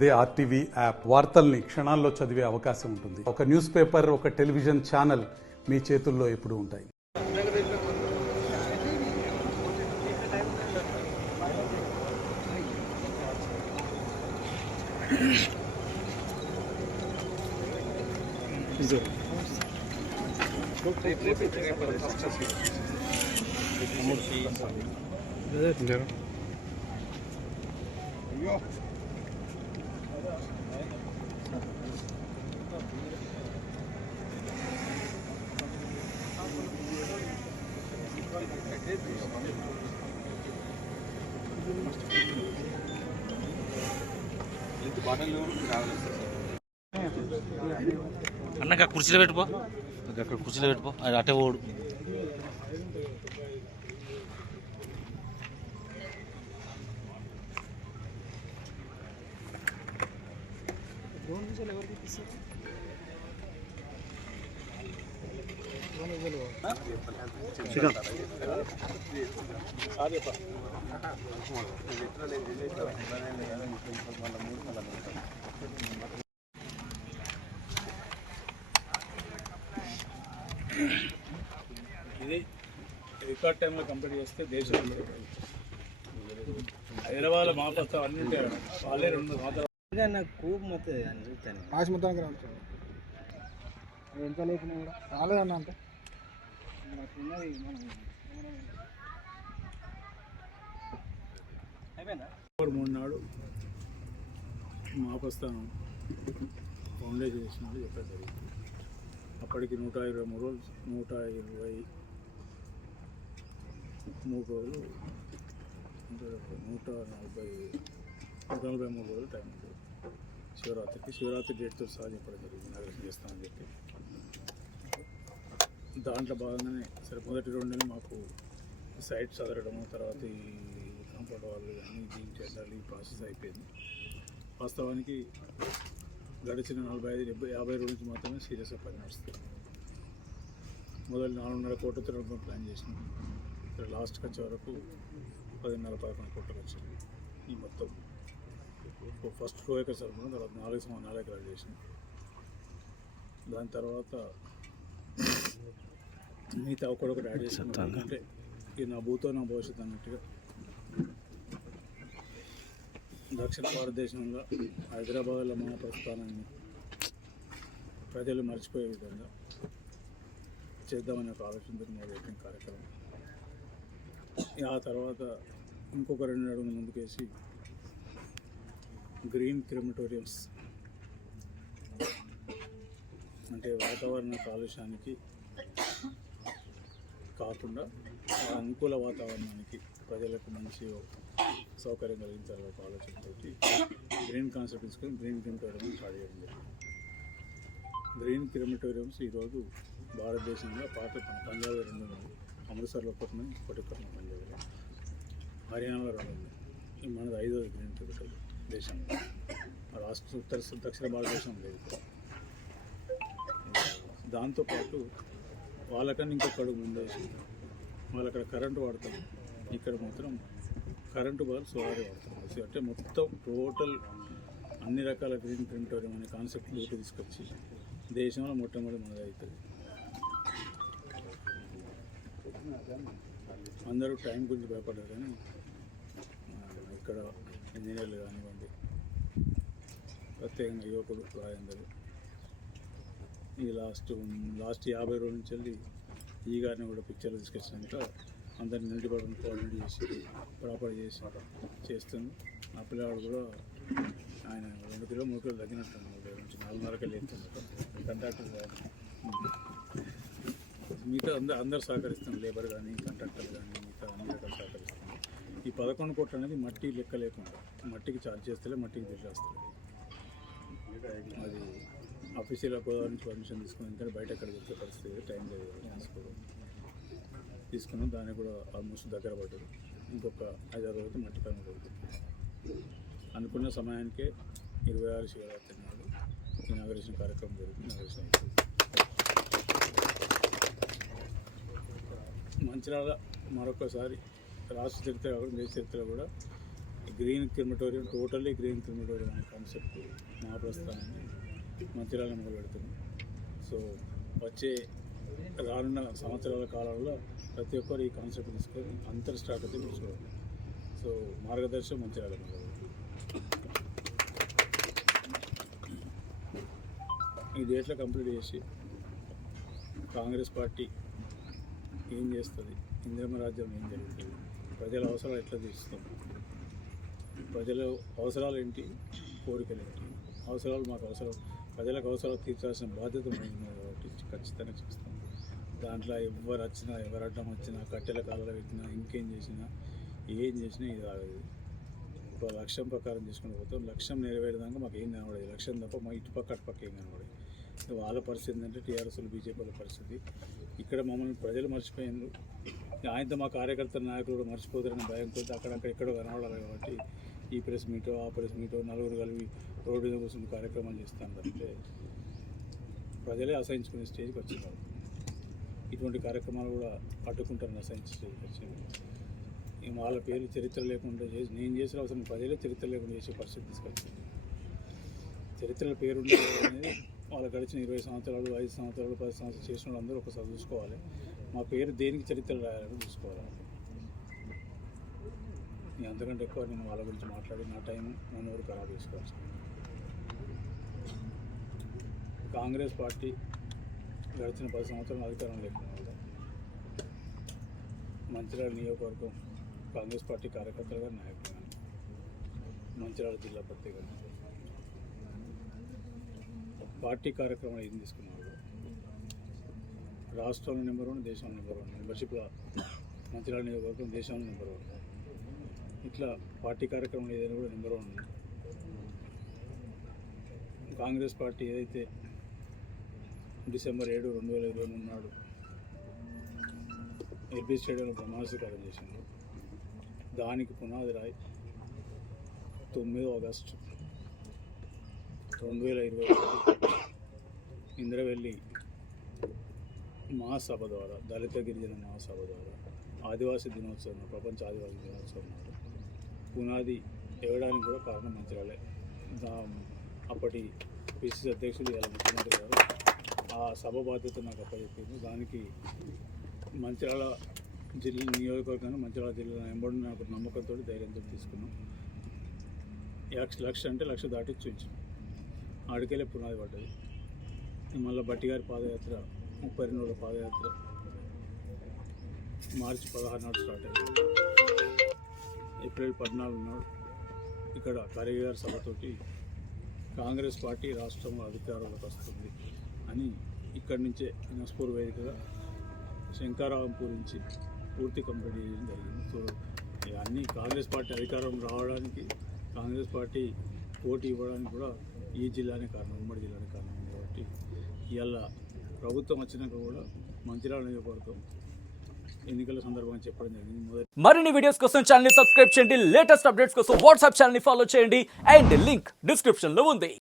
అదే RTV app వార్తల్ని క్షణాల్లో చదివే అవకాశం ఉంటుంది. ఒక న్యూస్ పేపర్, ఒక టెలివిజన్ ఛానల్ మీ చేతుల్లో ఎప్పుడూ ఉంటాయి. అన్నగా కుర్చీలో పెట్టుకో, అక్కడ కుర్చీలో పెట్టుకో, అది అటే ఓడు. ఇది రికార్డ్ టైంలో కంప్లీట్ చేస్తే దేశంలో హైదరాబాద్లో మా ప్రస్తావం అన్నీ ఉంటాయి. వాళ్ళే 2 సంవత్సరాలు నాకు కోపం వస్తుంది అని చూస్తాను. ఆశ మొత్తానికి రావచ్చు ఎంత లేకుండా కూడా రాలేదన్న అంత 3 నాడు మా ప్రస్థానం ఫౌండేషన్ చేసినట్టు చెప్పారు జరిగింది. అప్పటికి 123 రోజులు 123 రోజులు 143 రోజులు టైం ఉంటుంది శివరాత్రి డేట్తో సహా చెప్పడం జరిగింది. నగరం చేస్తామని చెప్పి దాంట్లో భాగంగానే సరే మొదటి 2 నెలలు మాకు సైట్ చదవడము, తర్వాత ఈ కాంపౌండ్ వాళ్ళు అన్నీ జీన్ చేయాలి, ఈ ప్రాసెస్ అయిపోయింది. వాస్తవానికి గడిచిన 45-50 రోజుల నుంచి మాత్రమే సీరియస్గా పని నడుస్తుంది. మొదలు 4.5 కోట్లతో ప్లాన్ చేసినాం. ఇక్కడ లాస్ట్కి వచ్చే వరకు 10.5-11 కోట్లకు వచ్చింది. ఈ మొత్తం ఫస్ట్ 2 acres అనుకున్నాం, తర్వాత 4 ఎకరాలు చేసినాం. దాని తర్వాత మిగతా ఒక్కడొకటి యాడ్ చేసాను. అంటే ఇది నా భూతో నా భవిష్యత్తు అన్నట్టుగా దక్షిణ భారతదేశంలో హైదరాబాద్లో మన ప్రస్థానాన్ని ప్రజలు మర్చిపోయే విధంగా చేద్దామనే ఒక ఆలోచనతో మొదలెట్టిన కార్యక్రమం. ఆ తర్వాత ఇంకొక 2 అడుగులు ముందుకేసి గ్రీన్ క్రిమటోరియమ్స్ అంటే వాతావరణ కాలుష్యానికి కాకుండా అనుకూల వాతావరణానికి ప్రజలకు మంచి సౌకర్యం కలిగించాలి ఒక ఆలోచనతో గ్రీన్ కాన్సెప్ట్ తీసుకొని గ్రీన్ క్రిమటోరియం స్టార్ట్ చేయడం జరిగింది. గ్రీన్ క్రిమటోరియంస్ ఈరోజు భారతదేశంలో పాత పంజాబ్ 2 ఉన్నాయి, అమృత్సర్లో 1 ఉన్నాయి, ఇంకోటి పంజాబ్లో, హర్యానాలో 2 ఉన్నాయి. మనది 5వ గ్రీన్ క్రిమటోరియం దేశంలో. రాష్ట్ర దక్షిణ భారతదేశం లేదు. దాంతోపాటు వాళ్ళకన్నా ఇంకొక అడుగు ముందేసి వాళ్ళు అక్కడ కరెంటు వాడతాం, ఇక్కడ మాత్రం కరెంటు బదులు సోలారే వాడతాం. అంటే మొత్తం టోటల్ అన్ని రకాల గ్రీన్ క్రిమటోరియం అనే కాన్సెప్ట్ లోకి తీసుకొచ్చి దేశంలో మొట్టమొదటి మనది అవుతుంది. అందరూ టైం గురించి భయపడ్డారు, కానీ ఇక్కడ ఇంజనీర్లు కానివ్వండి, ప్రత్యేకంగా యువకుడు రాయందరూ ఈ లాస్ట్ 50 రోజుల నుంచి వెళ్ళి ఈ గారిని కూడా పిక్చర్లు తీసుకొచ్చినాక అందరిని నిలబడిన కోఆర్డినేట్ చేసి ప్రాపర్ చేస్తుంది. ఆ పిల్లవాడు కూడా ఆయన 2 కిలో 3 కిలో తగ్గినట్టు 4.5 కిలో వెళ్తున్నారు. కంట్రాక్టర్ మిగతా అందరూ సహకరిస్తాం, లేబర్ కానీ కాంట్రాక్టర్ కానీ మిగతా అన్ని రకాలు సహకరిస్తాం. ఈ 11 కోట్లు అనేది మట్టి లెక్క లేకుండా మట్టికి ఛార్జ్ చేస్తలే, మట్టికి బిల్ రాస్తలే. అది ఆఫీసులో గోదావరి నుంచి పర్మిషన్ తీసుకుని ఎందుకంటే బయట ఎక్కడ దొరికే పరిస్థితి టైం లేదు తీసుకున్నాం. దానికి కూడా ఆల్మోస్ట్ దగ్గర పడ్డది. ఇంకొక 5-6 రోజులతో మట్టి పైన పడుతుంది. అనుకున్న సమయానికే 26 శివరాత్రి నాడు ఇనాగరేషన్ కార్యక్రమం జరుగుతుంది. ఇనాగరేషన్ అయిపోయింది. మంచిర్యాల మరొకసారి రాష్ట్ర చరిత్ర కాకుండా దేశ చరిత్ర కూడా green crematorium, totally green crematorium అనే కాన్సెప్ట్ మా ప్రస్థానాన్ని మంచిర్యాలలో మొదలు పెడుతున్నాం. సో వచ్చే రానున్న సంవత్సరాల కాలంలో ప్రతి ఒక్కరు ఈ కాన్సెప్ట్ తీసుకొని అంతర్ స్ట్రాటజీ తీసుకోవాలి. సో మార్గదర్శనం మంచిర్యాల ఈ డేట్లో కంప్లీట్ చేసి కాంగ్రెస్ పార్టీ ఏం చేస్తుంది, ఇందిరమ్మ రాజ్యం ఏం జరుగుతుంది, ప్రజల అవసరాలు ఎట్లా తీరుస్తాం, ప్రజల అవసరాలు ఏంటి, కోరికలు ఏంటి, అవసరాలు మాకు అవసరం, ప్రజలకు అవసరాలు తీర్చాల్సిన బాధ్యత ఉన్నది కాబట్టి ఖచ్చితంగా చేస్తాం. దాంట్లో ఎవరు వచ్చినా, ఎవరు అడ్డం వచ్చినా, కట్టెల కాలంలో పెట్టినా, ఇంకేం చేసినా, ఏం చేసినా ఇది ఆగదు. ఒక లక్ష్యం ప్రకారం చేసుకుని పోతాం. లక్ష్యం నెరవేరేదాకా మాకు ఏం కనబడదు. లక్ష్యం తప్ప మా ఇటుపక్క అటుపక్క ఏం కనబడదు. వాళ్ళ పరిస్థితి ఏంటంటే టీఆర్ఎస్లు, బీజేపీల పరిస్థితి. ఇక్కడ మమ్మల్ని ప్రజలు మర్చిపోయినారు. ఆయనతో మా కార్యకర్తల నాయకులు కూడా మర్చిపోతారని భయంతో అక్కడక్కడ ఎక్కడో కనబడాలి కాబట్టి ఈ ప్రెస్ మీటో, ఆ ప్రెస్ మీటో, నలుగురు కలిపి రోడ్డు మీద కూర్చుని కార్యక్రమాలు చేస్తానంటే ప్రజలే అసహించుకునే స్టేజ్కి వచ్చినారు. ఇటువంటి కార్యక్రమాలు కూడా అడ్డుకుంటారని అసహించే స్టేజ్కి వచ్చింది. వాళ్ళ పేరు చరిత్ర లేకుండా చేసి నేను చేసిన అవసరం ప్రజలే చరిత్ర లేకుండా చేసే పరిస్థితి తీసుకొచ్చింది. చరిత్రల పేరు అనేది వాళ్ళు గడిచిన 20 సంవత్సరాలు, 5 సంవత్సరాలు, 10 సంవత్సరాలు చేసిన వాళ్ళందరూ ఒకసారి చూసుకోవాలి. మా పేరు దేనికి చరిత్ర రాయాలని చూసుకోవాలి. అంతకంటే ఎక్కువ నేను వాళ్ళ గురించి మాట్లాడి నా టైం నన్ను ఎవరు ఖరాబ్ చేసుకోవచ్చు. కాంగ్రెస్ పార్టీ గడిచిన 10 సంవత్సరాలు అధికారం లేకుండా మంచిర్యాల నియోజకవర్గం కాంగ్రెస్ పార్టీ కార్యకర్తలుగా, నాయకులుగా, మంచిర్యాల జిల్లా ప్రత్యేకంగా పార్టీ కార్యక్రమాలు ఏం తీసుకున్నారు. రాష్ట్రంలో నెంబర్ 1, దేశంలో నెంబర్ 1, మెంబర్షిప్లో మంచిర్యాల నియోజకవర్గం దేశంలో నెంబర్ 1. ఇట్లా పార్టీ కార్యక్రమాలు ఏదైనా కూడా నెంబర్ 1 ఉంది. కాంగ్రెస్ పార్టీ ఏదైతే డిసెంబర్ 7, 2023 నాడు ఎల్బీ స్టేడియంలో ప్రమాణ స్వీకారం చేసింది. దానికి పునాది రాయి 9 ఆగస్టు 2021 ఇంద్రవెల్లి మహాసభ ద్వారా, దళిత గిరిజన మహాసభ ద్వారా ఆదివాసీ దినోత్సవం, ప్రపంచ ఆదివాసీ దినోత్సవం నాడు పునాది ఇవ్వడానికి కూడా కారణం మంచిర్యాలే. అప్పటి పిసిసి అధ్యక్షుడు ఇలా ముఖ్యమంత్రి గారు ఆ సభ బాధ్యత నాకు అప్పచెప్పింది. దానికి మంచిర్యాల జిల్లా నియోజకవర్గాన్ని, మంచిర్యాల జిల్లా ఎంబడి నాకు నమ్మకంతో, ధైర్యంతో తీసుకున్నాం. లక్ష అంటే లక్ష దాటి చూపించాం. ఆడికెళ్ళే పునాది పడ్డది. మళ్ళీ బట్టి గారి పాదయాత్ర 32 రోజుల పాదయాత్ర మార్చి 16 నాడు స్టార్ట్ అయింది. ఏప్రిల్ 14 నాడు ఇక్కడ ఖర్గే గారి సభతోటి కాంగ్రెస్ పార్టీ రాష్ట్రంలో అధికారంలోకి వస్తుంది అని ఇక్కడి నుంచే నస్పూర్ వేదికగా శంకారావంపూర్ నుంచి పూర్తి కంప్లీట్ చేయడం జరిగింది. సో అన్నీ కాంగ్రెస్ పార్టీ అధికారం రావడానికి, కాంగ్రెస్ పార్టీ పోటీ ఇవ్వడానికి కూడా ఈ జిల్లానే కారణం, ఉమ్మడి జిల్లానే కారణం. కాబట్టి ఇవాళ ప్రభుత్వం వచ్చినాక కూడా మంచిర్యాల నియోజకవర్గం ఎన్నికల సందర్భంగా చెప్పడం జరిగింది. మరిన్ని వీడియోస్ కోసం ఛానల్ ని సబ్స్క్రైబ్ చేయండి. లేటెస్ట్ అప్డేట్స్ కోసం వాట్సాప్ ఛానల్ ని ఫాలో చేయండి. అండ్ లింక్ డిస్క్రిప్షన్ లో ఉంది.